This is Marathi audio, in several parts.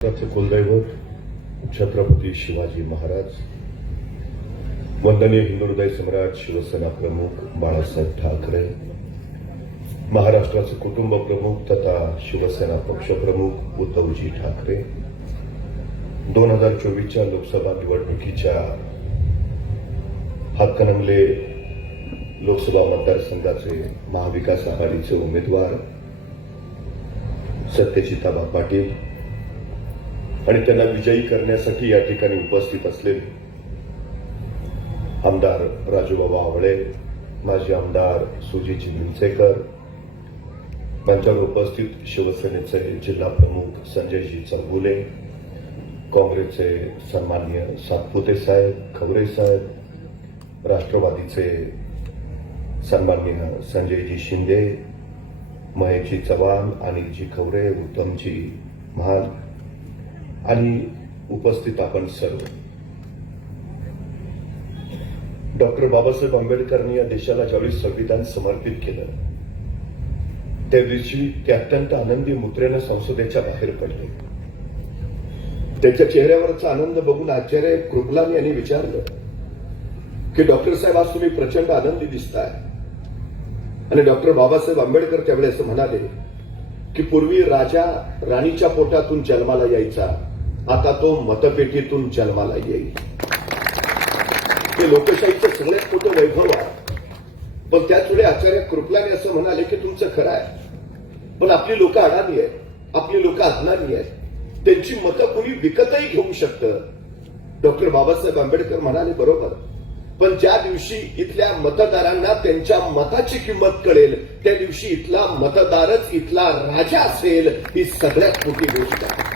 कुलदैवत छत्रपती शिवाजी महाराज, वंदनीय हिंदू हृदय सम्राट शिवसेना प्रमुख बाळासाहेब ठाकरे, महाराष्ट्राचे कुटुंब प्रमुख तथा शिवसेना पक्षप्रमुख उद्धवजी ठाकरे, 2024च्या लोकसभा निवडणुकीच्या हातकणंगले लोकसभा मतदारसंघाचे महाविकास आघाडीचे उमेदवार सत्यजितदादा पाटील आणि त्यांना विजयी करण्यासाठी या ठिकाणी उपस्थित असलेले आमदार राजूबाबा आवळे, माजी आमदार सुजितजी विंचेकर, मंचावर उपस्थित शिवसेनेचे जिल्हा प्रमुख संजयजी चौगुले, काँग्रेसचे सन्माननीय सातपुते साहेब, खवरे साहेब, राष्ट्रवादीचे सन्माननीय संजयजी शिंदे, महेशजी चव्हाण, अनिलजी खवरे, उत्तमजी महाल आणि उपस्थित आपण सर्व. डॉक्टर बाबासाहेब आंबेडकरांनी या देशाला ज्यावेळी संविधान समर्पित केलं त्या दिवशी ते अत्यंत आनंदी मुद्रेनं संसदेच्या बाहेर पडले. त्यांच्या चेहऱ्यावरचा आनंद बघून आचार्य कृपलानी यांनी विचारलं की डॉक्टर साहेब, आज तुम्ही प्रचंड आनंदी दिसताय. आणि डॉक्टर बाबासाहेब आंबेडकर त्यावेळी असं म्हणाले की पूर्वी राजा राणीच्या पोटातून जन्माला यायचा, आता तो मतपेटीतून जन्माला येईल. हे लोकशाहीचं सगळ्यात मोठं वैभव आहे. पण त्याचवेळी आचार्य कृपलानी असं म्हणाले की तुमचं खरं आहे, पण आपली लोक अडाणी आहेत, आपली लोक अज्ञानी आहेत, त्यांची मतं कोणी विकतही घेऊ शकतं. डॉक्टर बाबासाहेब आंबेडकर म्हणाले बरोबर, पण ज्या दिवशी इथल्या मतदारांना त्यांच्या मताची किंमत कळेल त्या दिवशी इथला मतदारच इथला राजा असेल, ही सगळ्यात मोठी गोष्ट आहे.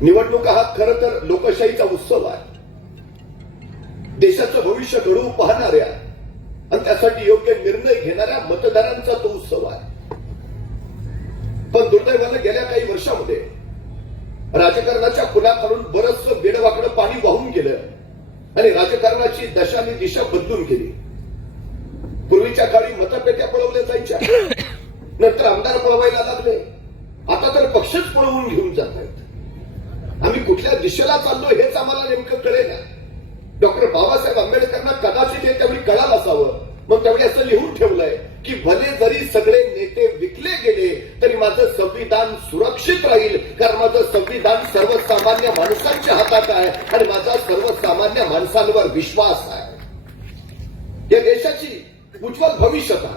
निवडणुका हा खरं तर लोकशाहीचा उत्सव आहे. देशाचं भविष्य घडवून पाहणाऱ्या आणि त्यासाठी योग्य निर्णय घेणाऱ्या मतदारांचा तो उत्सव आहे. पण दुर्दैवानं गेल्या काही वर्षामध्ये राजकारणाच्या पुलाखालून बरंचसं वेडवाकडं पाणी वाहून गेलं आणि राजकारणाची दशा आणि दिशा बदलून गेली. पूर्वीच्या काळी मतपेट्या पळवल्या जायच्या, नंतर आमदार पळवायला लागले, आता तर पक्षच पळवून घेऊन जात आहेत. आम्ही कुठल्या दिशेला चाललो हेच आम्हाला नेमकं कळेना. डॉक्टर बाबासाहेब आंबेडकरांना कदाचित हे त्यावेळी कळालं असावं, मग त्यावेळी असं लिहून ठेवलंय की भले जरी सगळे नेते विकले गेले तरी माझं संविधान सुरक्षित राहील, कारण माझं संविधान सर्वसामान्य माणसांच्या हातात आहे आणि माझा सर्वसामान्य माणसांवर विश्वास आहे. या देशाची उज्ज्वल भविष्यता,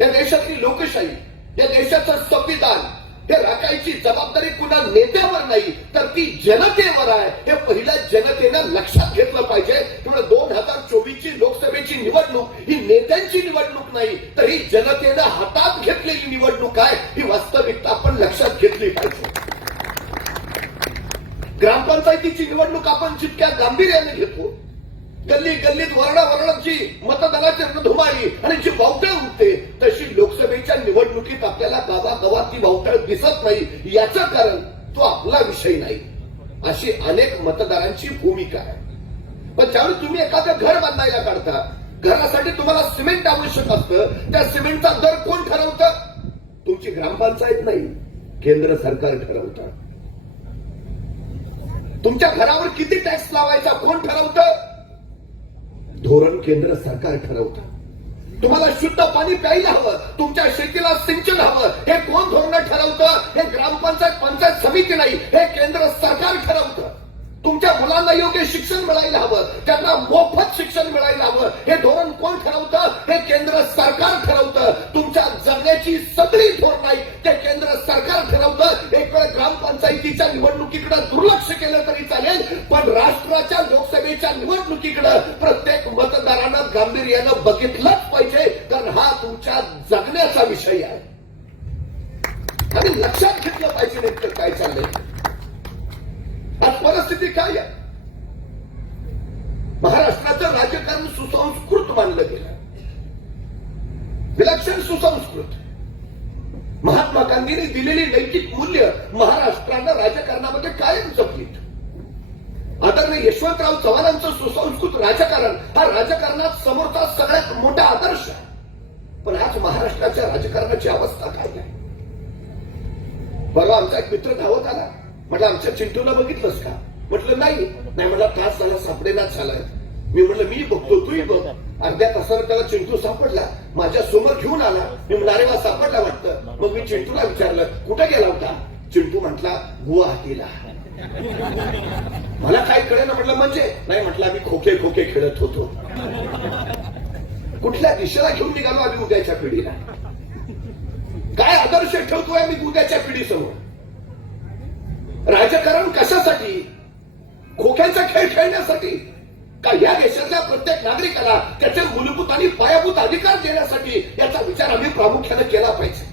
या देशातली लोकशाही, या देशाचं संविधान हे राखायची जबाबदारी कुणा नेत्यावर नाही तर ती जनतेवर आहे. हे पहिल्या जनतेनं लक्षात घेतलं पाहिजे. त्यामुळे 2024ची लोकसभेची निवडणूक ही नेत्यांची निवडणूक नाही, तर ही जनतेनं हातात घेतलेली निवडणूक आहे. ही वास्तविकता आपण लक्षात घेतली पाहिजे. ग्रामपंचायतीची निवडणूक आपण जितक्या गांभीर्याने घेतो, गल्ली गल्लीत वरणावरणात जी मतदानाची रणधुमाळी आणि जी वावटळ उठते, तशी लोकसभेच्या निवडणुकीत आपल्याला गावागावात ती वावटळ दिसत नाही. याचं कारण तो आपला विषय नाही, अशी अनेक मतदारांची भूमिका आहे. पण ज्यावेळी तुम्ही एखादं घर बांधायला काढता, घरासाठी तुम्हाला सिमेंट आवश्यक असतं, त्या सिमेंटचा दर कोण ठरवतं? तुमची ग्रामपंचायत नाही, केंद्र सरकार ठरवतं. तुमच्या घरावर किती टॅक्स लावायचा कोण ठरवतं? धोरण केंद्र सरकार ठरवतं. तुम्हाला शुद्ध पाणी प्यायला हवं, तुमच्या शेतीला सिंचन हवं, हे कोण धोरण ठरवतं? हे ग्रामपंचायत पंचायत समिती नाही, हे केंद्र सरकार ठरवतं. तुमच्या मुलांना योग्य शिक्षण मिळायला हवं, त्यांना मोफत शिक्षण मिळायला हवं, हे धोरण कोण ठरवतं? हे केंद्र सरकार ठरवतं. तुमच्या जगण्याची सगळी धोरण नाही, ते केंद्र सरकार ठरवतं. एक वेळ ग्रामपंचायतीच्या निवडणुकीकडे दुर्लक्ष केलं तरी चालेल, पण राष्ट्राच्या लोकसभेच्या निवडणुकीकडे प्रत्येक मतदारानं गांभीर्यानं बघितलंच पाहिजे, कारण हा तुमच्या जगण्याचा विषय आहे. आणि लक्षात घेतलं पाहिजे नेमकं काय चाललंय. आज परिस्थिती काय आहे? महाराष्ट्राचं राजकारण सुसंस्कृत मानलं गेलं, विलक्षण सुसंस्कृत. महात्मा गांधींनी दिलेली नैतिक मूल्य महाराष्ट्रानं राजकारणामध्ये कायम जपलीत. आदरणीय यशवंतराव चव्हाणांचं सुसंस्कृत राजकारण हा राजकारणात समोरचा सगळ्यात मोठा आदर्श आहे. पण आज महाराष्ट्राच्या राजकारणाची अवस्था काय आहे? परवा आमचा एक मित्र धावत आला, म्हटलं आमच्या चिंटूला बघितलंस का? म्हटलं नाही. म्हटलं तास झाला सापडेनाच झालाय. मी म्हटलं मी बघतो तूही बघ. अर्ध्या तासानं त्याला चिंटू सापडला, माझ्या समोर घेऊन आला. मी म्हटलं अरे वा सापडला वाटतं. मग मी चिंटूला विचारलं कुठे गेला होता? चिंटू म्हटला गुवाहाटीला. मला काय कळेना. म्हटलं म्हणजे? नाही म्हटलं आम्ही खोके खोके खेळत होतो. कुठल्या दिशेला घेऊन निघालो आम्ही उद्याच्या पिढीला? काय आदर्श ठेवतोय आम्ही उद्याच्या पिढीसमोर? राजकारण कशासाठी? खोक्यांचा खेळ खेळण्यासाठी का या देशातल्या प्रत्येक नागरिकाला त्याचे मूलभूत आणि पायाभूत अधिकार देण्यासाठी? याचा विचार आम्ही प्रामुख्याने केला पाहिजे.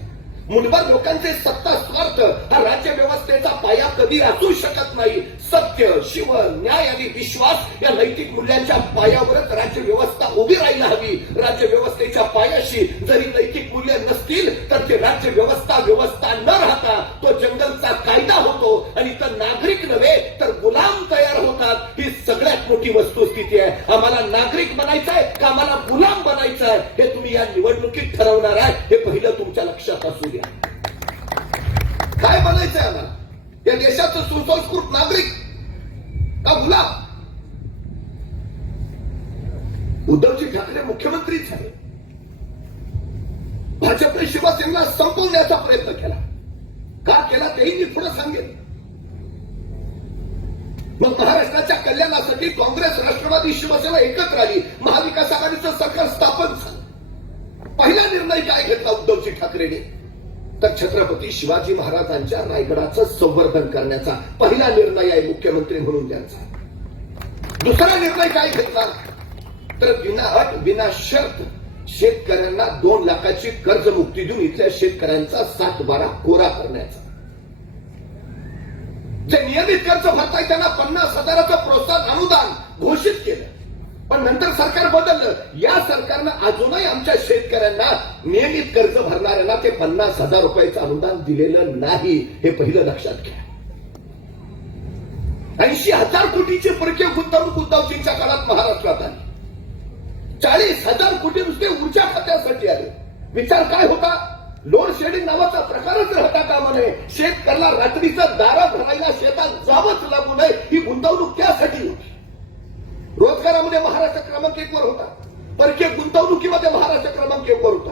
मूलभूत लोकांचे सत्ता स्वार्थ हा राज्य व्यवस्थेचा पाया कधी असू शकत नाही. सत्य, शिव, न्याय आणि विश्वास या नैतिक मूल्यांच्या पायावरच राज्य व्यवस्था उभी राहायला हवी. राज्य व्यवस्थेच्या पायाशी जरी नैतिक मूल्य नसतील तर ते राज्य व्यवस्था न राहता तो जंगलचा कायदा होतो आणि तर नागरिक नव्हे तर गुलाम तयार होतात. ही सगळ्यात मोठी वस्तुस्थिती आहे. आम्हाला नागरिक बनायचंय का आम्हाला गुलाम बनायचंय हे तुम्ही या निवडणुकीत ठरवणार आहे. हे पहिलं तुमच्या लक्षात असू द्या. काय बनायचंय आम्हाला? या देशाचं सुसंस्कृत नागरिक का गुलाम? उद्धवजी ठाकरे मुख्यमंत्री झाले, भाजपने शिवसेनेला संपवण्याचा प्रयत्न केला. का केला तेही मी पुढे सांगेन. मग महाराष्ट्राच्या कल्याणासाठी काँग्रेस, राष्ट्रवादी, शिवसेना एकत्र आली. महाविकास आघाडीचं सरकार स्थापन झालं. पहिला निर्णय काय घेतला उद्धवजी ठाकरेंनी? तर छत्रपती शिवाजी महाराजांच्या रायगडाचं संवर्धन करण्याचा पहिला निर्णय आहे मुख्यमंत्री म्हणून त्यांचा. दुसरा निर्णय काय घेतला? तर विना अट विना शर्त शेतकऱ्यांना 2 लाखाची कर्जमुक्ती देऊन इथल्या शेतकऱ्यांचा 7-12 कोरा करण्याचा. जे नियमित कर्ज भरताय त्यांना 50,000चं प्रोत्साहन अनुदान घोषित केलं. पण नंतर सरकार बदललं. या सरकारनं अजूनही आमच्या शेतकऱ्यांना नियमित कर्ज भरणाऱ्यांना ते 50,000 रुपयाचं अनुदान दिलेलं नाही. हे पहिलं लक्षात घ्या. 80,000 कोटीची परकीय गुंतवणूक उद्धवजींच्या काळात महाराष्ट्रात आली. 40,000 कोटी नुसते ऊर्जा खात्यासाठी आले. विचार काय होता? लोड शेडिंग नावाचा प्रकारच राहता कामा नये. शेतकऱ्याला रात्रीचं दारं भरायला शेतात जावंच लागू नये ही गुंतवणूक त्यासाठी होती. रोजगारामध्ये महाराष्ट्र क्रमांक 1 वर होता. परकीय गुंतवणुकीमध्ये महाराष्ट्र क्रमांक 1 वर होता.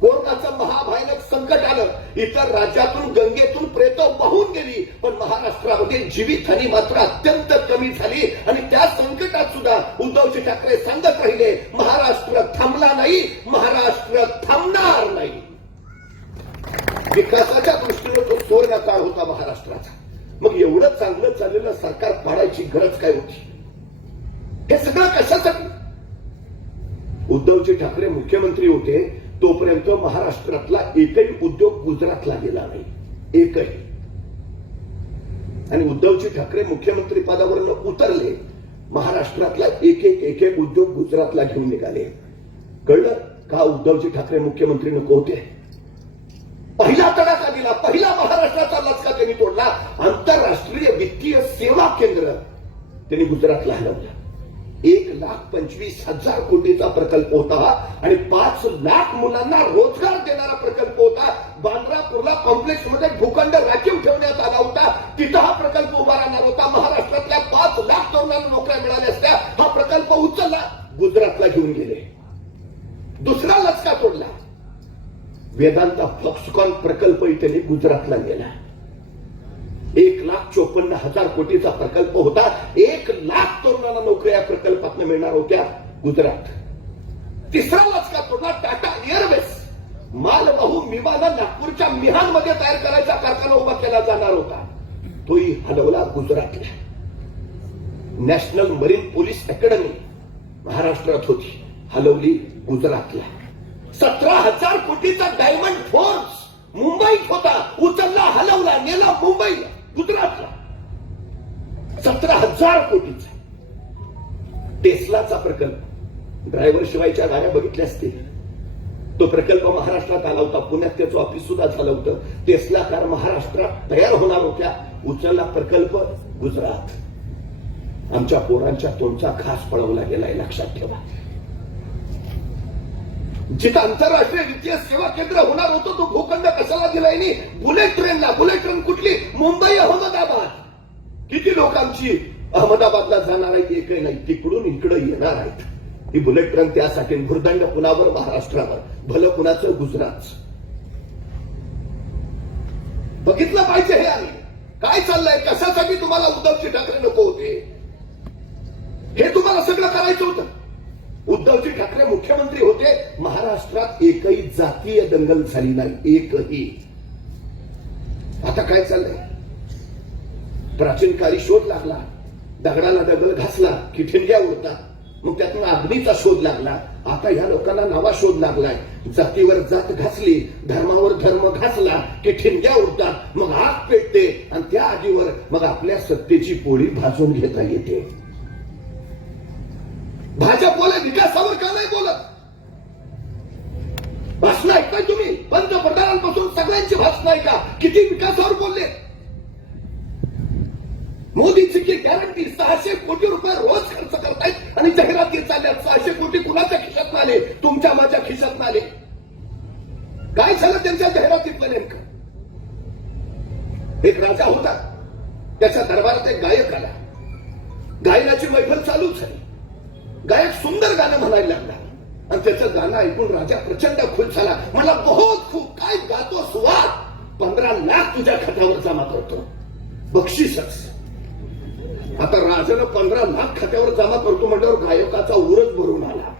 कोरोनाचं महाभयानक संकट आलं. इतर राज्यातून गंगेतून प्रेत वाहून गेली, पण महाराष्ट्रामध्ये जीवितहानी मात्र अत्यंत कमी झाली. आणि त्या संकटात सुद्धा उद्धवजी ठाकरे सांगत राहिले महाराष्ट्र थांबला नाही, महाराष्ट्र थांबणार नाही. विकासाच्या दृष्टीने तो सुवर्ण काळ होता महाराष्ट्राचा. मग एवढं चांगलं चाललेलं सरकार पाडायची गरज काय होती? हे सगळं कशासाठी? उद्धवजी ठाकरे मुख्यमंत्री होते तोपर्यंत महाराष्ट्रातला एकही उद्योग गुजरातला गेला नाही. एकही. आणि उद्धवजी ठाकरे मुख्यमंत्री पदावरून उतरले, महाराष्ट्रातला एक एक उद्योग गुजरातला घेऊन निघाले. कळलं का उद्धवजी ठाकरे मुख्यमंत्री नको होते? पहिला तडाखा दिला, पहिला महाराष्ट्राचा लचका त्यांनी तोडला. आंतरराष्ट्रीय वित्तीय सेवा केंद्र त्यांनी गुजरातला हलवलं. 1,25,000 कोटीचा प्रकल्प होता आणि 5 लाख मुलांना रोजगार देणारा प्रकल्प होता. बांद्रा कुर्ला कॉम्प्लेक्स मध्ये भूखंड राखीव ठेवण्यात आला होता. तिथं हा प्रकल्प उभा राहणार होता. महाराष्ट्रातल्या 5 लाख तरुणांना नोकऱ्या मिळाल्या असत्या. हा प्रकल्प उचलला, गुजरातला घेऊन गेले. दुसरा लचका तोडला. वेदांता फॉक्सकॉन प्रकल्प इथे गुजरातला गेला. 1,54,000 कोटीचा प्रकल्प होता. 1 लाख तरुणांना नोकऱ्या प्रकल्पातून मिळणार होत्या. गुजरात. तिसरा लचका तोडला. टाटा एअरवेज मालवाहू विमानं नागपूरच्या मिहानमध्ये तयार करायचा कारखाना उभा केला जाणार होता. तोही हलवला गुजरातला. नॅशनल मरीन पोलीस अकॅडमी महाराष्ट्रात होती, हलवली गुजरातला. 17,000 कोटीचा डायमंड फोर्स मुंबईत होता, उचलला, हलवला, नेला मुंबईला, गुजरातला. 17,000 कोटीचा. टेस्लाचा प्रकल्प, ड्रायव्हर शिवायच्या गाड्या बघितल्या असतील. तो प्रकल्प महाराष्ट्रात आला होता. पुण्यात त्याचं ऑफिस सुद्धा झालं होतं. टेस्ला कार महाराष्ट्रात तयार होणार होत्या. उचलला प्रकल्प गुजरात. आमच्या पोरांच्या तोंडचा घास पळवला गेलाय, लक्षात ठेवा. जिथं आंतरराष्ट्रीय वित्तीय सेवा केंद्र होणार होतं तो भूखंड कशाला दिलाय? नाही, बुलेट ट्रेनला. बुलेट ट्रेन कुठली? मुंबई अहमदाबाद. किती लोक आमची अहमदाबादला जाणार आहेत? एकही नाही. तिकडून इकडे येणार आहेत. ही बुलेट ट्रेन त्यासाठी भुर्दंड कुणावर? महाराष्ट्रावर. भलं कुणाचं? गुजरात. बघितलं पाहिजे हे आम्ही काय चाललंय. कशासाठी तुम्हाला उद्धवजी ठाकरे नको होते? हे तुम्हाला सगळं करायचं होतं. उद्धवजी ठाकरे मुख्यमंत्री होते. महाराष्ट्रात एकही जातीय दंगल झाली नाही, एकही. आता काय चाललंय? प्राचीन काळी शोध लागला, दगडाला दगड घासला की ठिणग्या उडतात. मग त्यातून अग्नीचा शोध लागला. आता ह्या लोकांना नवा शोध लागलाय. जातीवर जात घासली, धर्मावर धर्म घासला की ठिणग्या उडतात. मग आग पेटते आणि त्या आगीवर मग आपल्या सत्तेची पोळी भाजून घेता येते. भाजपवाले विकासावर का नाही बोलत? भाषण ऐकताय तुम्ही? पंतप्रधानांपासून सगळ्यांची भाषण ऐका. किती विकासावर बोलले. मोदीची की गॅरंटी 600 कोटी रुपये रोज खर्च करतायत आणि जाहिराती चालल्यात. 600 कोटी कुणाच्या खिशात आले? तुमच्या माझ्या खिशात आले. काय झालं त्यांच्या जाहिरातीतलं नेमकं? एक राजा होता, त्याच्या दरबारात एक गायक आला. गायनाची मैफल चालू झाली. गायक सुंदर गाणं म्हणायला लागला आणि त्याचं गाणं ऐकून राजा प्रचंड खुश झाला. मला बहुत खूप काय गातो सुवाद, 15 लाख तुझ्या खात्यावर जमा करतो, बक्षीसच. आता राजानं 15 लाख खात्यावर जमा करतो म्हटल्यावर गायकाचा उरच भरून आला.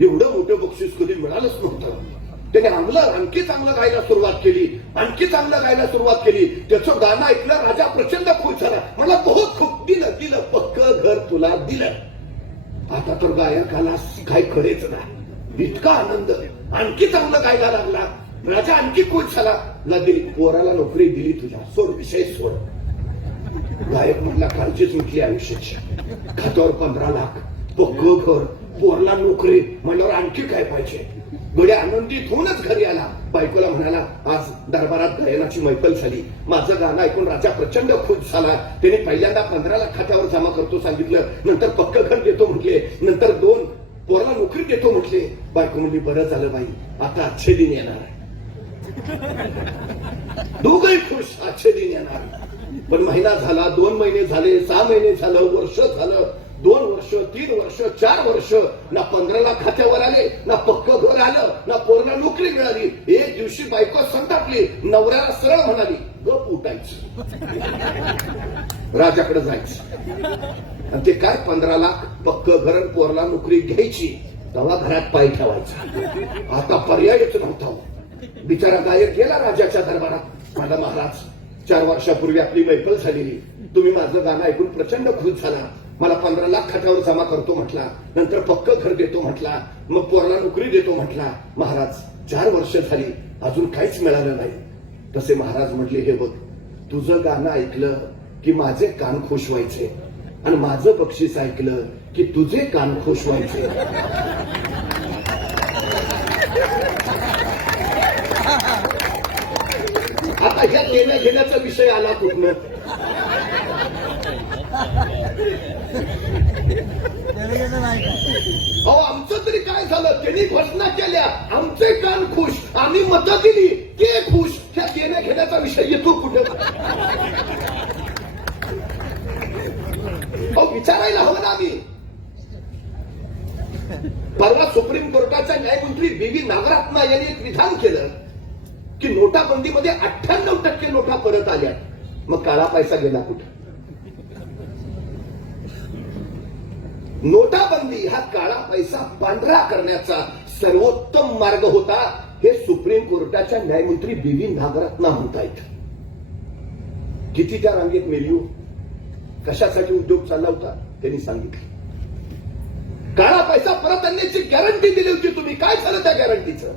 एवढं मोठं बक्षीस कधी मिळालंच नव्हतं. त्याने आणखी चांगलं गायला सुरुवात केली, आणखी चांगलं गायला सुरुवात केली. त्याचं गाणं ऐकलं, राजा प्रचंड खुश झाला. मला बहुत खूप दिलं, पक्क घर तुला दिलं. आता तर गायकाला काय खरेच नाही. इतका आनंद, आणखी चांगलं गायला लागला. राजा आणखी खुश झाला. दिली, पोराला नोकरी दिली तुझ्या, सोड विषय सोड. गायक म्हटला कालचीच मिटली आयुष्याची. खात्यावर 15 लाख, पक्क घर, पोरला नोकरी म्हणल्यावर आणखी काय पाहिजे. गड्या आनंदित होऊनच घरी आला. बायकोला म्हणाला, आज दरबारात गायनाची मैफल झाली. माझं गाणं ऐकून राजा प्रचंड खुश झाला. त्याने पहिल्यांदा 15 लाख खात्यावर जमा करतो सांगितलं, नंतर पक्क घर देतो म्हटले, नंतर 2 पोराला नोकरी देतो म्हटले. बायको म्हणली, बरं झालं बाई, आता अच्छे दिन येणार. दोघंही खुश, अच्छे दिन येणार. पण महिना झाला, 2 महिने झाले, 6 महिने झालं, वर्ष झालं, 2 वर्ष, 3 वर्ष, 4 वर्ष. ना 15 लाख खात्यावर आले, ना पक्क घर आलं, ना पोराला नोकरी मिळाली. एक दिवशी बायको संतापली, नवऱ्याला सरळ म्हणाली, गप उठायचं, राजाकडे जायचं. आणि ते काय 15 लाख पक्क घर, पोराला नोकरी घ्यायची, तेव्हा घरात पाय ठेवायचा. आता पर्यायच नव्हता. बिचारा गायक गेला राजाच्या दरबारात. मला महाराज, 4 वर्षापूर्वी आपली मैफल झालेली, तुम्ही माझं गाणं ऐकून प्रचंड खुश झाला. मला 15 लाख खात्यावर जमा करतो म्हटला, नंतर पक्क घर देतो म्हटला, मग पोराला नोकरी देतो म्हटला. महाराज, 4 वर्ष झाली, अजून काहीच मिळालं नाही. तसे महाराज म्हटले, हे बघ, तुझं गाणं ऐकलं की माझे कान खुश व्हायचे, आणि माझं बक्षीस ऐकलं की तुझे कान खुश व्हायचे. आता ह्या लेण्या घेण्याचा विषय आला कुठनं? अहो, आमचं तरी काय झालं? त्यांनी घोषणा केल्या, आमचे कान खुश, आम्ही मतं दिली, ते खुश. ह्या लेण्या घेण्याचा विषय येतो कुठं? अहो, विचारायला हवं ना आम्ही. परवा सुप्रीम कोर्टाच्या न्यायमंत्री बी.व्ही. नागरत्ना यांनी एक विधान केलं की नोटाबंदीमध्ये 98% नोटा परत आल्या. मग काळा पैसा गेला कुठे? नोटाबंदी हा काळा पैसा पांढरा करण्याचा सर्वोत्तम मार्ग होता, हे सुप्रीम कोर्टाच्या न्यायमंत्री बी.व्ही. नागरत्ना म्हणतायत. किती त्या रांगेत मेली? कशासाठी उद्योग चालला होता त्यांनी सांगितलं. काळा पैसा परत आणण्याची गॅरंटी दिली होती तुम्ही. काय झालं त्या गॅरंटीचं?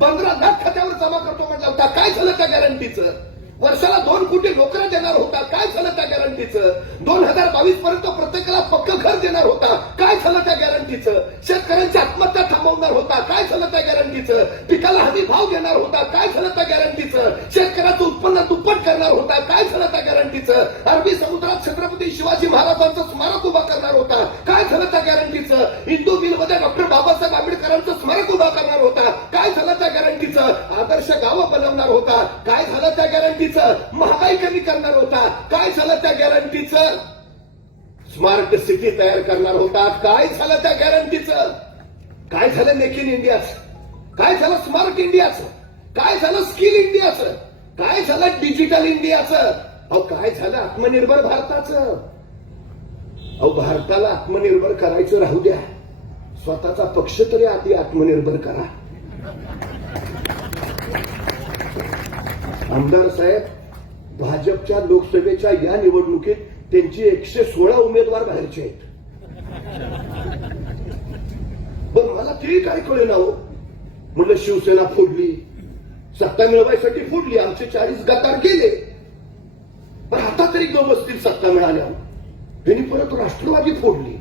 15 लाख खात्यावर जमा करतो म्हटलं होता. काय झालं त्या गॅरंटीचं? वर्षाला 2 कोटी नोकऱ्या देणार होता. काय झालं त्या गॅरंटीचं? 2022 पर्यंत प्रत्येकाला पक्क घर देणार होता. काय झालं त्या गॅरंटीचं? शेतकऱ्यांची आत्महत्या थांबवणार होता. काय झालं त्या गॅरंटीचं? पिकाला हमी भाव देणार होता. काय झालं त्या गॅरंटीचं? शेतकऱ्याचं उत्पन्न दुप्पट करणार होता. काय झालं त्या गॅरंटीचं? अरबी समुद्रात छत्रपती शिवाजी महाराजांचं स्मारक उभा करणार होता. काय झालं त्या गॅरंटीचं? हिंदू बिलमध्ये डॉक्टर बाबासाहेब आंबेडकरांचं स्मारक उभा करणार होता, काय झालं त्या गॅरंटीचं? आदर्श गावं बनवणार होता, काय झालं त्या गॅरंटीचं? महागाई कमी करणार होता, काय झालं त्या गॅरंटीचं? स्मार्ट सिटी तयार करणार होता, काय झालं त्या गॅरंटीचं? काय झालं मेक इन इंडियाचं? काय झालं स्मार्ट इंडियाचं? काय झालं स्किल इंडियाचं? काय झालं डिजिटल इंडियाचं? अहो काय झालं आत्मनिर्भर भारताचं? अहो भारताला आत्मनिर्भर करायचं राहू द्या, स्वतःचा पक्ष तरी आधी आत्मनिर्भर करा. आमदार साहेब, भाजपच्या लोकसभेच्या या निवडणुकीत त्यांची 116 उमेदवार बाहेरचे आहेत. पण मला ते काय कळलं ना हो, म्हणलं शिवसेना फोडली, सत्ता मिळवायसाठी फोडली, आमचे 40 गद्दार गेले, पण आता तरी गप बसतील सत्ता मिळाल्या. त्यांनी परत राष्ट्रवादी फोडली,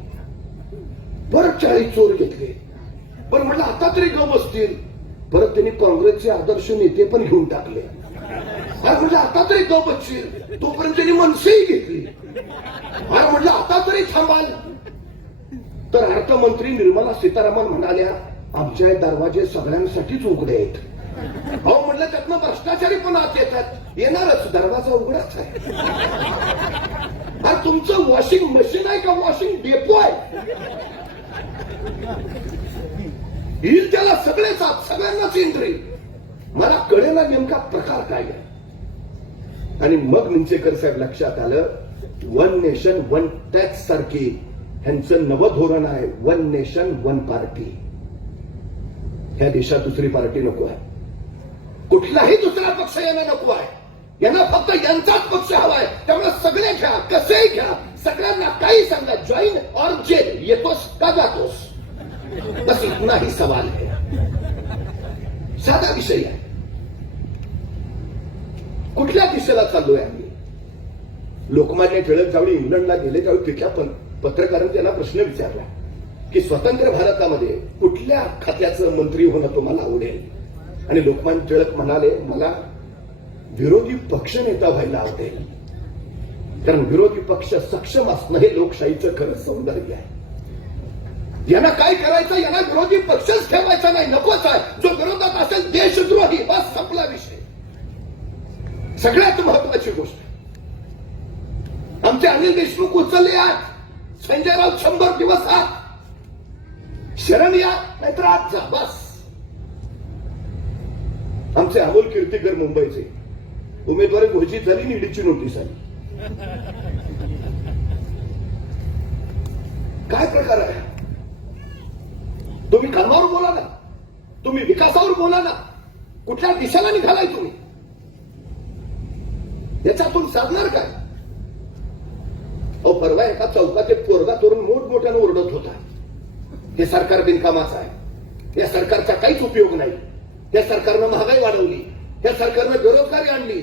परत 40 चोर घेतले, पण म्हणलं आता तरी गप बसतील. परत त्यांनी काँग्रेसचे आदर्श नेते पण घेऊन टाकले, म्हटलं आता तरी गप बसतील. तोपर्यंत त्यांनी मनसेही घेतली, म्हटलं आता तरी थांबाल. तर अर्थमंत्री निर्मला सीतारामन म्हणाल्या, आमचे दरवाजे सगळ्यांसाठीच उघडे आहेत. अहो म्हटलं त्यातनं भ्रष्टाचारी पण आत येतात, येणारच, दरवाजा उघडाच आहे. तुमचं वॉशिंग मशीन आहे का वॉशिंग डेपो आहे? येईल त्याला सगळेच आत, सगळ्यांनाच एंट्री. मला कळेना नेमका प्रकार काय आहे. आणि मग मिंचेकर साहेब लक्षात आलं, वन नेशन वन टॅक्स सारखी ह्यांचं नवं धोरण आहे, वन नेशन वन पार्टी. ह्या देशात दुसरी पार्टी नको आहे, कुठलाही दुसरा पक्ष यांना नको आहे, यांना फक्त यांचाच पक्ष हवाय. त्यामुळे सगळे घ्या, कसेही घ्या, सगळ्यांना काही सांगा, जॉईन और जेल, येतोस का जातोस, बस इतना ही सवाल है. साधा विषय आहे. कुठल्या दिशेला चाललोय आम्ही? लोकमान्य टिळक ज्यावेळी इंग्लंडला गेले त्यावेळी तिथल्या पत्रकारांनी त्यांना प्रश्न विचारला की स्वतंत्र भारतामध्ये कुठल्या खात्याचं मंत्री होणं तुम्हाला आवडेल? आणि लोकमान्य टिळक म्हणाले, मला विरोधी पक्ष नेता व्हायला आवडेल, कारण विरोधी पक्ष सक्षम असणं हे लोकशाहीचं खरं सौंदर्य आहे. यांना काय करायचं, यांना विरोधी पक्षच ठेवायचा नाही, नकोच आहे. जो विरोधात असेल देशद्रोही, बस संपला विषय. सगळ्यात महत्वाची गोष्ट, आमचे अनिल देशमुख उचलले आत, संजय राऊत 100 दिवस आत, शरण या नाहीतर आत जा, बस. आमचे अमोल कीर्तीकर मुंबईचे उमेदवारी घोषित झाली, ईडीची नोटीस आली. काय प्रकार आहे? तुम्ही कामावर बोला ना, तुम्ही विकासावर बोला ना, कुठल्या दिशेला निघालाय तुम्ही? याच्यातून साधणार काय? अहो परवा एका चौकात एक पोरगा तरुण मोठमोठ्यानं ओरडत होता, हे सरकार बिनकामाचं आहे, या सरकारचा काहीच उपयोग नाही, या सरकारनं महागाई वाढवली, या सरकारनं बेरोजगारी आणली.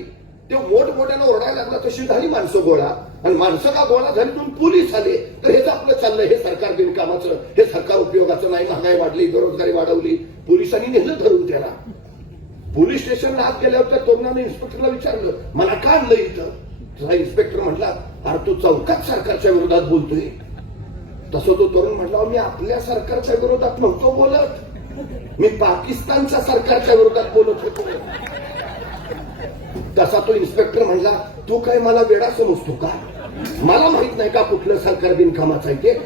ते मोठमोठ्यानं ओरडायला लागला, तशी झाली माणसं गोळा, आणि माणसं का गोळा झाली, दोन पोलीस आले. तर हेच आपलं चाललंय, हे सरकार बिनकामाचं, हे सरकार उपयोगाचं नाही, महागाई वाढली, बेरोजगारी वाढवली. पोलिसांनी नेलं धरून त्याला. पोलीस स्टेशनला आत गेल्यावर त्या तरुणाने इन्स्पेक्टरला विचारलं, मला का आणलं इथं? तुझा इन्स्पेक्टर म्हटला, अरे तू चौकात सरकारच्या विरोधात बोलतोय. तसं तो तरुण म्हटला, मी आपल्या सरकारच्या विरोधात नव्हतो बोलत, मी पाकिस्तानच्या सरकारच्या विरोधात बोलत होतो. तसा तो इन्स्पेक्टर म्हणला, तू काय मला वेडा समजतो का? मला माहित नाही का कुठलं सरकार बिनकामाचं आहे ते?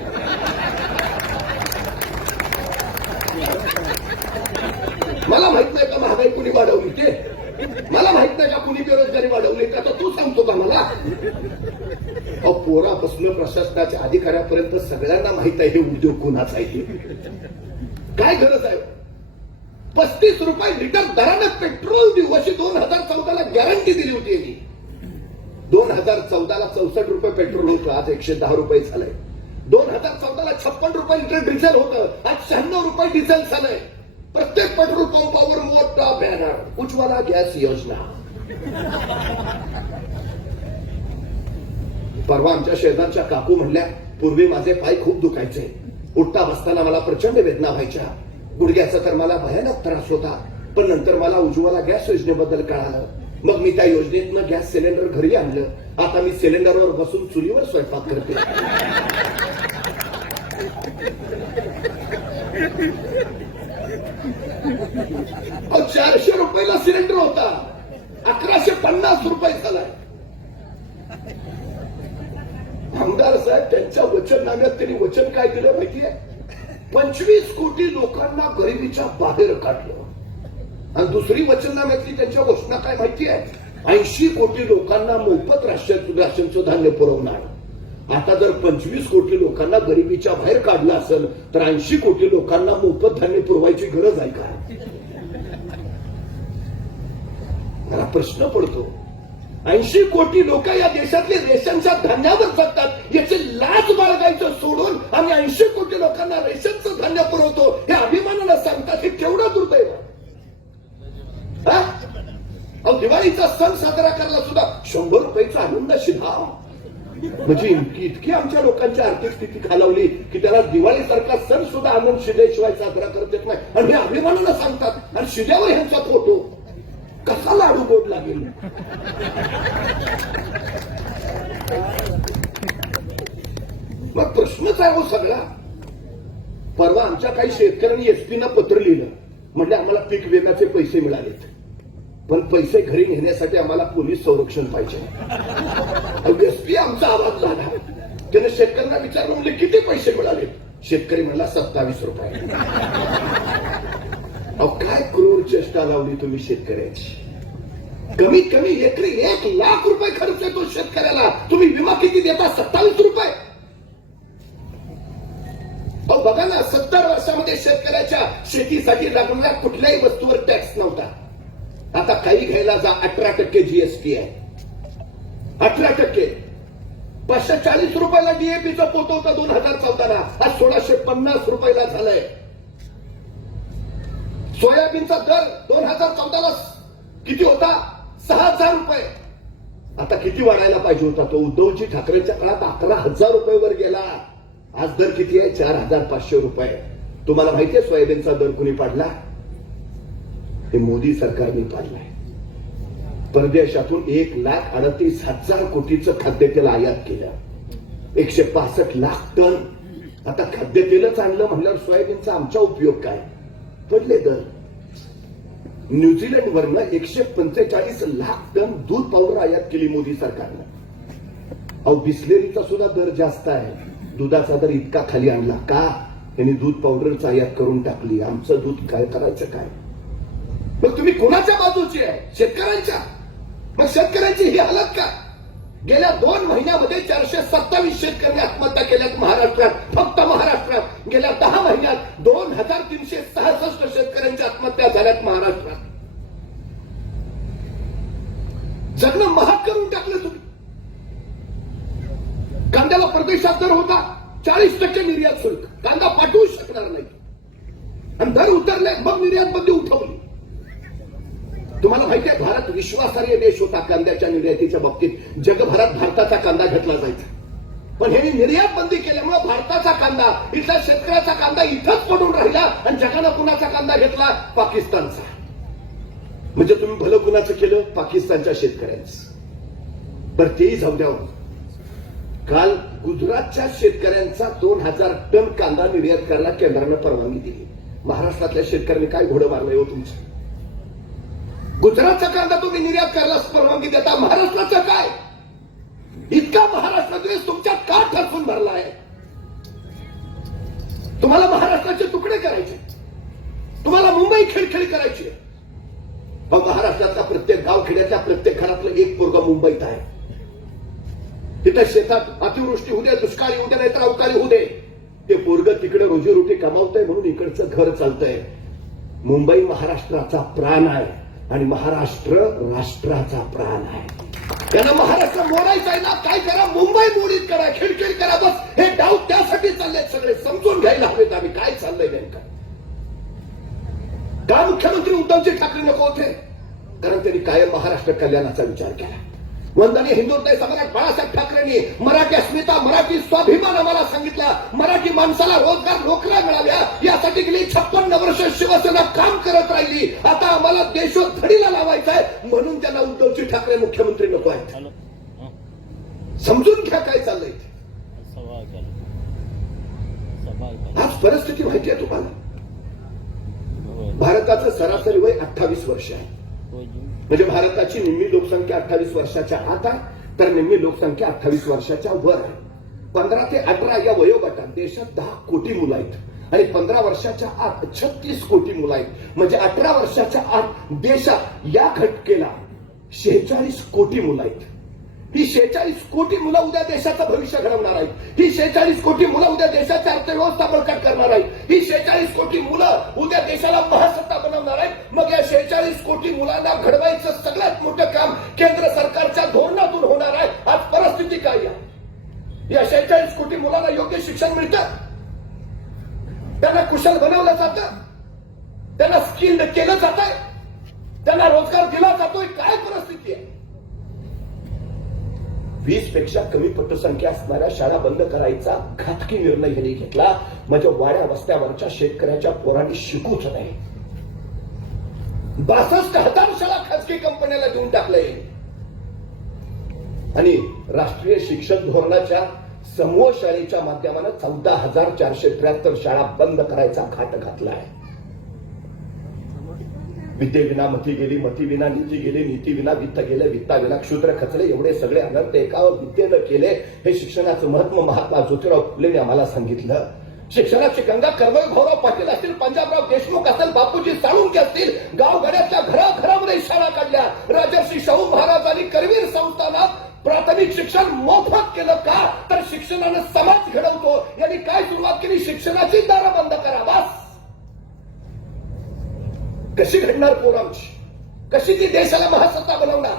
मला माहित नाही का महागाई कुणी वाढवली ते? मला माहित नाही का कुणी बेरोजगारी वाढवली? आता तू सांगतो का मला? पोरापासून प्रशासनाच्या अधिकाऱ्यापर्यंत सगळ्यांना माहित आहे हे उद्योग कोणाचा आहे. काय गरज आहे? 35 रुपये लिटर दराने पेट्रोल देऊ अशी 2014ला गॅरंटी दिली होती. 2014ला 64 रुपये पेट्रोल होतं, आज 110 रुपये झालंय. 2014ला 56 रुपये लिटर डिझेल होतं, आज 96 रुपये डिझेल झालंय. प्रत्येक पेट्रोल पंपावर मोठा बॅनर, उज्ज्वला गॅस योजना. परवा आमच्या शेजारच्या काकू म्हणल्या, पूर्वी माझे पाय खूप दुखायचे, उठता बसताना मला प्रचंड वेदना व्हायच्या, गुडघ्याचा तर मला भयानक त्रास होता, पण नंतर मला उज्ज्वला गॅस योजनेबद्दल कळालं. मग मी त्या योजनेतनं गॅस सिलेंडर घरी आणलं. आता मी सिलेंडरवर बसून चुलीवर स्वयंपाक करते. 400 रुपयाला सिलेंडर होता, 1150 रुपये झालाय. आमदार साहेब त्यांच्या वचननाम्यात त्यांनी वचन काय दिलं माहितीये? 25 कोटी लोकांना गरिबीच्या बाहेर काढलं. आणि दुसरी वचननाम्यातली त्यांच्या घोषणा काय माहितीये? 80 कोटी लोकांना मोफत राशनचं धान्य पुरवणार. आता जर 25 कोटी लोकांना गरिबीच्या बाहेर काढलं असेल तर 80 कोटी लोकांना मोफत धान्य पुरवायची गरज आहे का? मला प्रश्न पडतो. 80 कोटी लोक या देशातले रेशनच्या धान्यावर जगतात, याची लाज बाळगायचं सोडून आम्ही 80 कोटी लोकांना रेशनचं धान्य पुरवतो हे अभिमानानं सांगतात. हे केवढं दुर्दैव. दिवाळीचा सण साजरा करायला सुद्धा 100 रुपयाचा आनंद शिधा. म्हणजे इतकी आमच्या लोकांची आर्थिक स्थिती खालावली की त्याला दिवाळीसारखा सण सुद्धा आनंद शिदेशिवाय साजरा करत येत नाही. आणि हे अभिमानानं सांगतात. आणि शिद्यावर ह्यांचा फोटो कसा लाडू गोड लागेल. मग प्रश्नच आहे हो सगळा. परवा आमच्या काही शेतकऱ्यांनी एसपीनं पत्र लिहिलं. म्हणजे आम्हाला पीक विम्याचे पैसे मिळालेत, पण पैसे घरी नेण्यासाठी आम्हाला पोलीस संरक्षण पाहिजे. एसपी आमचा आवाज झाला. त्याने शेतकऱ्यांना विचारलं, म्हणजे किती पैसे मिळाले? शेतकरी म्हणला 27 रुपये. अहो काय क्रूर चेष्टा लावली तुम्ही शेतकऱ्याची. कमीत कमी एकरी 1 लाख रुपये खर्च येतो शेतकऱ्याला. तुम्ही विमा किती देता? 27 रुपये. अहो बघा ना, 70 वर्षामध्ये शेतकऱ्याच्या शेतीसाठी लागणाऱ्या कुठल्याही वस्तूवर टॅक्स नव्हता. आता काही घ्यायला जा 18% जीएसटी आहे. 18%. 540 रुपयाला डीएपीचा पोत होता 2014 ला. आज 1650 रुपयाला झालाय. सोयाबीनचा दर 2014 ला किती होता? 6000 रुपये. आता किती वाढायला पाहिजे होता तो? उद्धवजी ठाकरेंच्या काळात 11,000 रुपयेवर गेला. आज दर किती आहे? 4500 रुपये. तुम्हाला माहितीये सोयाबीनचा दर कुणी पाडला? हे मोदी सरकारने पाडलाय. परदेशातून 1,38,000 कोटीचं खाद्यतेल आयात केलं. 165 लाख टन. आता खाद्यतेलच आणलं म्हणल्यावर सोयाबीनचा आमचा उपयोग काय? पडले दर. न्यूझीलंडवरनं 145 लाख टन दूध पावडर आयात केली मोदी सरकारनं. अहो बिस्लेरीचा सुद्धा दर जास्त आहे. दुधाचा दर इतका खाली आणला का? त्यांनी दूध पावडरच आयात करून टाकली. आमचं दूध काय करायचं काय? मग तुम्ही कोणाच्या बाजूची आहे? शेतकऱ्यांच्या. मग शेतकऱ्यांची ही हालत का? गेल्या 2 महिन्यामध्ये 427 शेतकऱ्यांनी आत्महत्या केल्यात महाराष्ट्रात. फक्त महाराष्ट्रात गेल्या 10 महिन्यात 2366 शेतकऱ्यांच्या आत्महत्या झाल्यात महाराष्ट्रात. जगणं महाग करून टाकलं तुम्ही. कांद्याला परदेशात दर होता 40% निर्यात शुल्क. कांदा पाठवू शकणार नाही. आणि दर उतरले, मग निर्यात बंदी उठवली. तुम्हाला माहिती आहे भारत विश्वासार्ह देश होता कांद्याच्या निर्यातीच्या बाबतीत. जगभरात भारताचा कांदा घेतला जायचा. पण हे निर्यात बंदी केल्यामुळे भारताचा कांदा, इथल्या शेतकऱ्याचा कांदा इथंच पडून राहिला. आणि जगानं कुणाचा कांदा घेतला? पाकिस्तानचा. म्हणजे तुम्ही भलं कुणाचं केलं? पाकिस्तानच्या शेतकऱ्यांचं. बरं तेही जाऊ द्या. काल गुजरातच्या शेतकऱ्यांचा 2000 टन कांदा निर्यात करायला केंद्रानं परवानगी दिली. महाराष्ट्रातल्या शेतकऱ्यांनी काय घोडं मारलंय हो तुमचं? गुजरातचा कांदा तुम्ही निर्यात करायला परवानगी देता, महाराष्ट्राचा काय? इतका महाराष्ट्र द्वेष तुमच्यात का ठरसून भरला आहे? तुम्हाला महाराष्ट्राचे तुकडे करायचे, तुम्हाला मुंबई खिळखिळी करायची. पण महाराष्ट्रातल्या प्रत्येक गावखेड्याच्या प्रत्येक घरातलं एक पोरगा मुंबईत आहे. तिथं शेतात अतिवृष्टी होऊ दे, दुष्काळी होऊ दे, नाहीतर अवकाळी होऊ दे, ते पोरग तिकडे रोजीरोटी कमावतंय म्हणून इकडचं घर चालतंय. मुंबई महाराष्ट्राचा प्राण आहे आणि महाराष्ट्र राष्ट्राचा प्राण आहे. त्यांना महाराष्ट्र मोडायचा आहे ना, काय करा? मुंबई मोडीत करा, खिळखिळ करा. बस हे डाव त्यासाठी चाललेत. सगळे समजून घ्यायला हवेत आम्ही काय चाललंय नेमकं. का मुख्यमंत्री उद्धवजी ठाकरे नको होते? कारण त्यांनी कायम महाराष्ट्र कल्याणाचा विचार केला. वंदनीय हिंदुत्व सम्राट बाळासाहेब ठाकरेंनी मराठी अस्मिता, मराठी स्वाभिमान आम्हाला सांगितला. मराठी माणसाला रोजगार, नोकऱ्या मिळाव्या यासाठी गेली 56 वर्ष शिवसेना काम करत राहिली. आता आम्हाला देशोधडीला लावायचं आहे म्हणून त्यांना उद्धवजी ठाकरे मुख्यमंत्री नको आहेत. समजून घ्या काय चाललंय. आज परिस्थिती माहिती आहे तुम्हाला. भारताचं सरासरी वय 28 वर्ष आहे. म्हणजे भारताची निम्मी लोकसंख्या 28 वर्षाच्या आत आहे, तर निम्मी लोकसंख्या 28 वर्षाच्या वर आहे. 15 ते 18 या वयोगटात देशात 10 कोटी मुलं आहेत आणि 15 वर्षाच्या आत 36 कोटी मुलं आहेत. म्हणजे 18 वर्षाच्या आत देशात या घटकेला 46 कोटी मुलं आहेत. ही 46 कोटी मुलं उद्या देशाचं भविष्य घडवणार आहेत. ही 46 कोटी मुलं उद्या देशाची अर्थव्यवस्था बळकट करणार आहेत. ही 46 कोटी मुलं उद्या देशाला महासत्ता बनवणार आहेत. मग या 46 कोटी मुलांना घडवायचं सगळ्यात मोठं काम केंद्र सरकारच्या धोरणातून होणार आहे. आज परिस्थिती काय आहे? या 46 कोटी मुलांना योग्य शिक्षण मिळतं, त्यांना कुशल बनवलं जातं, त्यांना स्किल्ड केलं जात आहे, त्यांना रोजगार दिला जातोय. काय परिस्थिती आहे? 20 पेक्षा कमी पटसंख्या असणाऱ्या शाळा बंद करायचा घातकी निर्णय यांनी घेतला. म्हणजे वाड्या वस्त्यावरच्या शेतकऱ्याच्या पोरांनी शिकूच नाही. 62,000 शाळा खासगी कंपन्याला देऊन टाकलंय आणि राष्ट्रीय शिक्षण धोरणाच्या समूह शाळेच्या माध्यमानं 14,473 शाळा बंद करायचा घाट घातलाय. विद्येविना मती गेली, मतीविना नीती गेली, नीतीविना वित्त गेले, वित्ताविना क्षुद्र खचले. एवढे सगळे अनंत एकावर विद्येनं केले. हे शिक्षणाचं महत्व महात्मा ज्योतिराव फुलेंनी आम्हाला सांगितलं. शिक्षणाची गंगा कर्मवीर भाऊराव पाटील असतील, पंजाबराव देशमुख असेल, बापूजी साळुंखे असतील, गावगाड्यातल्या घराघरामध्ये शाळा काढल्या. राजर्षी शाहू महाराजांनी करवीर संस्थानात प्राथमिक शिक्षण मोफत केलं. का? तर शिक्षणानं समाज घडवतो. यांनी काय सुरुवात केली? शिक्षणाची दारं बंद करा. बस. कशी घडणार पोरांची? कशी ती देशाला महासत्ता बनवणार?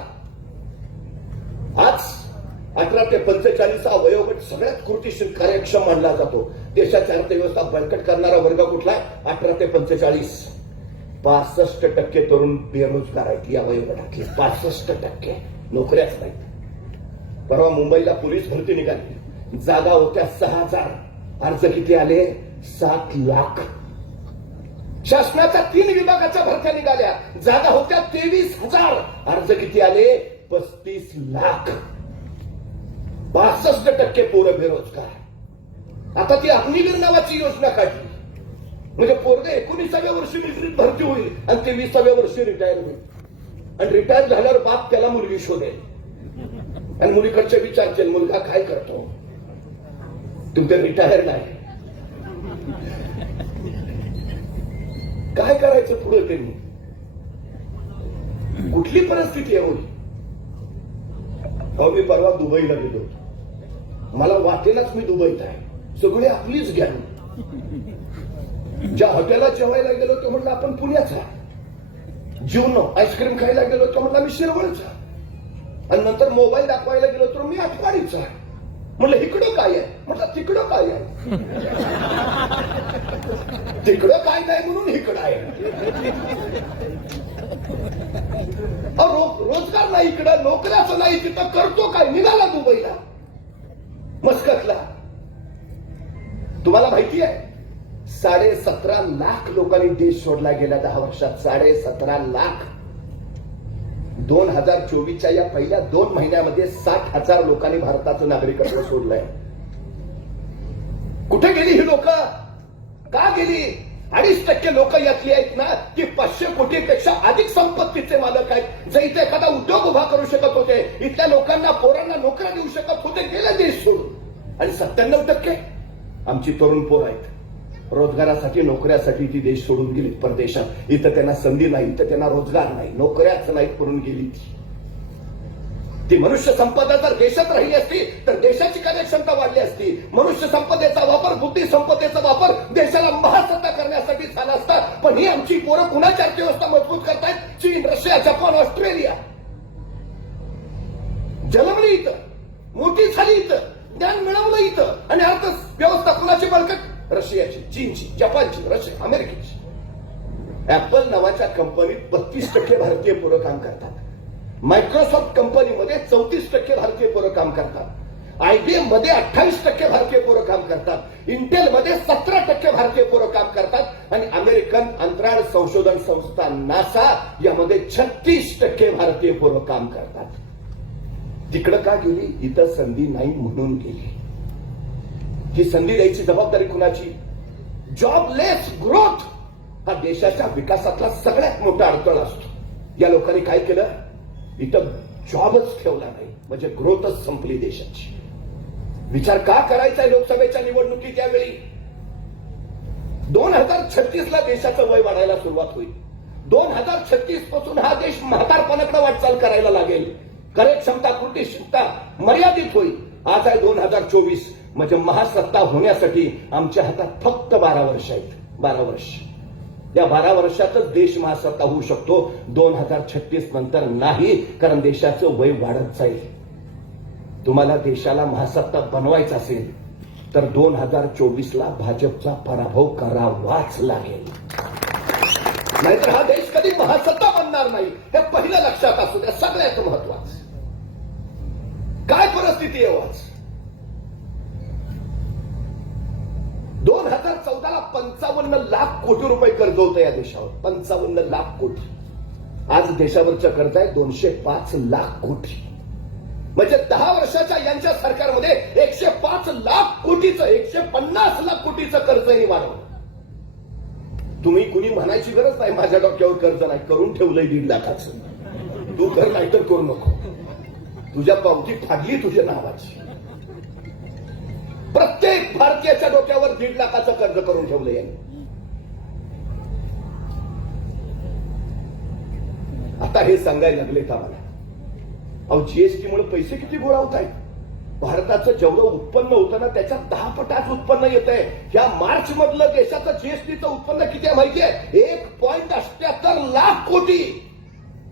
आज 18 ते 45 हा वयोगट सगळ्यात कृतीशील कार्यक्षम मानला जातो. देशाची अर्थव्यवस्था बळकट करणारा वर्ग कुठला? 18 ते 45. 65% तरुण बेरोजगार आहेत या वयोगटातले. 65% नोकऱ्याच नाहीत. परवा मुंबईला पोलीस भरती निघाली. जागा होत्या 6,000. अर्ज किती आले? 7 लाख. शासनाच्या 3 विभागाच्या भरत्या निघाल्या. जागा होत्या 23,000. अर्ज किती आले? 35 लाख. 62% पोरं बेरोजगार. आता ती अग्निवीर नावाची योजना काढली. म्हणजे पोरग 19व्या वर्षी मिलिटरीत भरती होईल आणि 23व्या वर्षी रिटायर होईल. आणि रिटायर झाल्यावर बाप त्याला मुलगी शोधेल आणि मुलीकडचे विचारतील, मुलगा काय करतो? तुमचं रिटायर नाही. काय करायचं पुढे त्यांनी? कुठली परिस्थिती आहे? मी परवा दुबईला गेलो. मला वाटेलाच मी दुबईत आहे. सगळी आपलीच घ्या. ज्या हॉटेलला जेवायला गेलो तो म्हणलं आपण पुण्याचा. जीवनो आईस्क्रीम खायला गेलो तो म्हणला मी शिरवळचा. आणि नंतर मोबाईल दाखवायला गेलो तर मी आठवाडीचा. म्हणलं इकडं काय आहे? म्हटलं तिकडं काय आहे? तिकडं काय नाही म्हणून इकडं आहे. रोजगार नाही इकडं, नोकऱ्याचं नाही तिथं, करतो काय? निघाला दुबईला, मस्कतला. तुम्हाला माहिती आहे 17.5 लाख लोकांनी देश सोडला गेल्या 10 वर्षात. 17.5 लाख. 2024च्या या पहिल्या 2 महिन्यामध्ये 60,000 लोकांनी भारताचं नागरिकत्व सोडलंय. कुठे गेली ही लोक? का गेली? 2.5% लोक यातली आहेत ना की 500 कोटीपेक्षा अधिक संपत्तीचे मालक आहेत. जे इथे एखादा उद्योग उभा करू शकत होते, इथल्या लोकांना पोरांना नोकऱ्या देऊ शकत होते, गेले देश सोडून. आणि 97% आमची तरुण पोर आहेत. रोजगारासाठी नोकऱ्यासाठी ती देश सोडून गेली परदेशात. इथं त्यांना संधी नाही, इथं त्यांना रोजगार नाही, नोकऱ्याच नाहीत करून गेली. ती मनुष्य संपदा जर देशात राहिली असती तर देशाची कार्यक्षमता वाढली असती. मनुष्य संपदेचा वापर, बुद्धी संपदेचा वापर देशाला महासत्ता करण्यासाठी झाला असता. पण ही आमची पोरं कुणाची अर्थव्यवस्था मजबूत करतायत? चीन, रशिया, जपान, ऑस्ट्रेलिया. जन्मली इथं, मोठी झाली इथं, ज्ञान मिळवलं इथं आणि अर्थव्यवस्था कुणाची बळकट? रशियाची, चीनची, जपानची, रशिया, अमेरिकेची. ऍपल नावाच्या कंपनीत 32% भारतीय पोरं काम करतात. मायक्रोसॉफ्ट कंपनीमध्ये 34% भारतीय पोरं काम करतात. आयबीएम मध्ये 28% भारतीय पोरं काम करतात. इंटेल मध्ये 17% भारतीय पोरं काम करतात. आणि अमेरिकन अंतराळ संशोधन संस्था नासा यामध्ये 36% भारतीय पोरं काम करतात. तिकडं का गेली? इथं संधी नाही म्हणून गेली. ही संधी द्यायची जबाबदारी कुणाची? जॉबलेस ग्रोथ हा देशाच्या विकासातला सगळ्यात मोठा अडथळा असतो. या लोकांनी काय केलं, इथं जॉबच ठेवला नाही, म्हणजे ग्रोथच संपली देशाची. विचार का करायचा आहे लोकसभेच्या निवडणुकीत यावेळी? 2036 ला देशाचं वय वाढायला सुरुवात होईल. 2036 पासून हा देश म्हातारपणाकडे वाटचाल करायला लागेल. कार्यक्षमता, कृती क्षमता मर्यादित होईल. आज आहे 2024, म्हणजे महासत्ता होण्यासाठी आमच्या हातात फक्त 12 वर्ष आहेत. 12 वर्ष. या 12 वर्षातच देश महासत्ता होऊ शकतो. 2036 नंतर नाही, कारण देशाचं वय वाढत जाईल. तुम्हाला देशाला महासत्ता बनवायचा असेल तर 2024 ला भाजपचा पराभव करावाच लागेल. नाहीतर हा देश कधी महासत्ता बनणार नाही, हे पहिलं लक्षात असू द्या. सगळ्यात महत्वाचं काय परिस्थिती आहे आज? 2014 ला 55 लाख कोटी रुपये कर्ज होतं या देशावर. 55 लाख कोटी. आज देशावरचं कर्ज आहे 205 लाख कोटी. म्हणजे 10 वर्षाच्या यांच्या सरकारमध्ये 105 लाख कोटीचं, 150 लाख कोटीचं कर्जही वाढवलं. तुम्ही कुणी म्हणायची गरज नाही माझ्या डोक्यावर कर्ज नाही, करून ठेवलंय 1.5 लाखाचं. तू कर नाही तर करू नको. तुझ्या पावती फाडली तुझ्या नावाची. प्रत्येक भारतीयाच्या डोक्यावर 1.5 लाखाचं कर्ज करून ठेवलं यांनी. आता हे सांगायला लागलेत आम्हाला, अहो जीएसटी मुळे पैसे किती गोळा होत आहेत. भारताचं जेवढं उत्पन्न होतं ना त्याच्यात 10 पटाच उत्पन्न येत आहे. या मार्च मधलं देशाचं जीएसटीचं उत्पन्न किती आहे माहिती आहे? 1.78 लाख कोटी.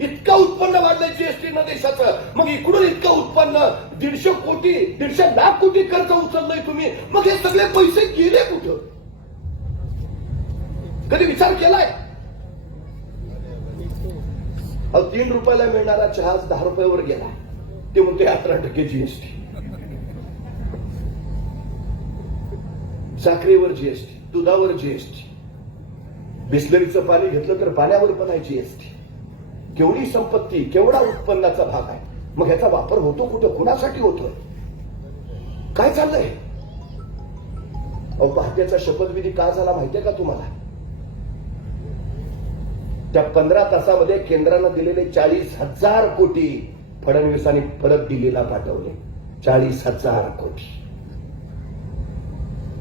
इतकं उत्पन्न वाढलंय जीएसटीनं देशाचं. मग इकडून इतकं उत्पन्न 150 कोटी, 150 लाख कोटी कर्ज उचललंय तुम्ही. मग हे सगळे पैसे गेले कुठं? कधी विचार केलाय? 3 रुपयाला मिळणारा चहा 10 रुपयावर गेला. ते म्हणते 11% जीएसटी. साखरेवर जीएसटी, दुधावर जीएसटी, बिस्लरीचं पाणी घेतलं तर पाण्यावर पण आहे जीएसटी. केवढी संपत्ती, केवढा उत्पन्नाचा भाग आहे. मग ह्याचा वापर होतो कुठं, कुणासाठी होतोय, काय चाललंय? अहो पहाटेचा शपथविधी का झाला माहितीये का तुम्हाला? त्या 15 तासामध्ये केंद्रानं दिलेले 40,000 कोटी फडणवीसांनी परत दिल्लीला पाठवले. 40,000 कोटी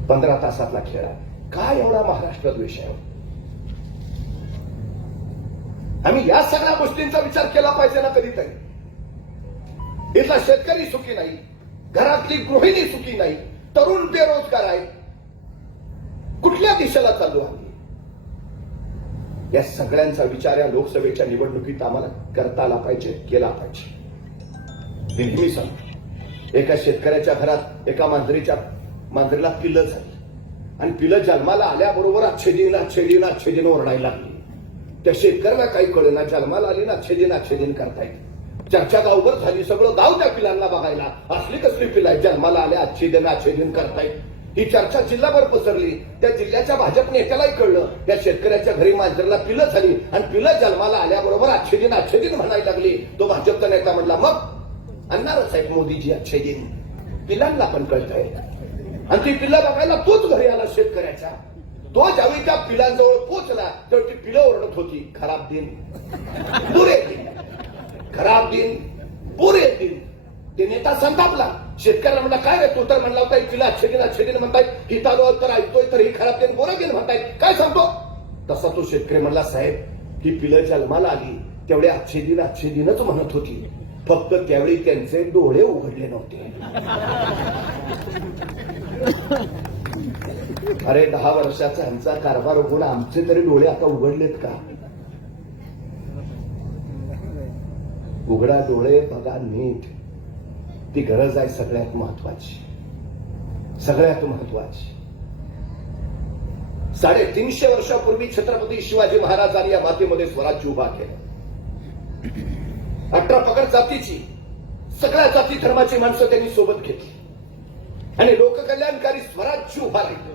15 तासातला खेळ आहे. काय एवढा महाराष्ट्र द्वेष आहे? आम्ही या सगळ्या गोष्टींचा विचार केला पाहिजे ना कधीतरी. इथला शेतकरी सुखी नाही, घरातली गृहिणी सुखी नाही, तरुण बेरोजगार आहे. कुठल्या दिशेला चाललो आम्ही? या सगळ्यांचा विचार या लोकसभेच्या निवडणुकीत आम्हाला करता आला पाहिजे, केला पाहिजे. नेहमी सांगतो, एका शेतकऱ्याच्या घरात एका मांजरीला पिल्लं झाली आणि पिल्लं जन्माला आल्याबरोबर अच्छेदीन ओरडायला लागली. त्या शेतकऱ्याला काही कळेना, जन्माला आली ना अच्छेदीन करतायत. चर्चा गावभर झाली, सगळं गाव त्या पिलांना बघायला. असली कसली पिलं आहे, जन्माला आल्या अच्छेदीन करतायत. ही चर्चा जिल्हाभर पसरली. त्या जिल्ह्याच्या भाजप नेत्यालाही कळलं त्या शेतकऱ्याच्या घरी मांजरीला पिलं झाली आणि पिलं जन्माला आल्याबरोबर अच्छेदीन म्हणायला लागली. तो भाजपचा नेता म्हणला, मग आणणारच आहेत मोदीजी अच्छेदीन. पिलांना पण कळतंय. आणि ती पिल्ला बघायला तोच घरी आला शेतकऱ्याच्या. तो ज्यावेळी त्या पिलांजवळ पोहोचला तेव्हा ती पिलं ओरडत होती, खराब दिन, बुरे दिन, खराब दिन, बुरे दिन. ते नेता संतापला. शेतकऱ्याला म्हणला, काय रे तू तर म्हणला होता पिला अच्छेदीन म्हणतायत, हितालो तर ऐकतोय तर ही खराब दिन, बोरं दिन म्हणतायत, काय सांगतो? तसा तो शेतकरी म्हणला, साहेब ही पिलं जन्माला आली तेवढे अच्छेदीनच म्हणत होती, फक्त त्यावेळी त्यांचे डोळे उघडले नव्हते. अरे 10 वर्षाचा ह्यांचा कारभार बघून आमचे तरी डोळे आता उघडलेत का? उघडा डोळे, बघा नीट. ती गरज आहे सगळ्यात महत्वाची. 350 वर्षापूर्वी छत्रपती शिवाजी महाराजांनी या मातीमध्ये स्वराज्य उभा केलं. 18 पगड जातीची, सगळ्या जाती धर्माची माणसं त्यांनी सोबत घेतली आणि लोककल्याणकारी स्वराज्य उभा राहिलं.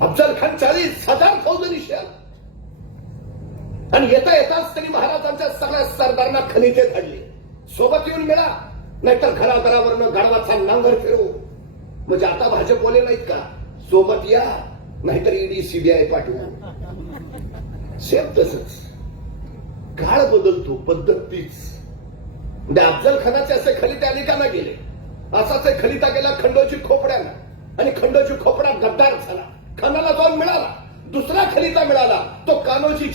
अफजल खान 40,000 फौजनीशी आला आणि येताच त्यांनी महाराजांच्या सगळ्या सरदारांना खनिजे धाडली. सोबत येऊन मिळा, नाहीतर घराघरावरनं गाढवाचा नांगर फिरवू. म्हणजे आता भाजप बोले नाहीत का सोबत या नाहीतर ईडी सीबीआय पाठवू. सेम तसंच काळ बदलतो पद्धत तीच. म्हणजे अफजल खानाचे असे खलिते अनेकांना गेले. असाच एक खलिता गेला खंडोजी खोपड्यानं आणि खंडोजी खोपडा गद्दार झाला. खानाला जाऊन मिळाला दुसरा खलिता मिळाला तो कान्होजी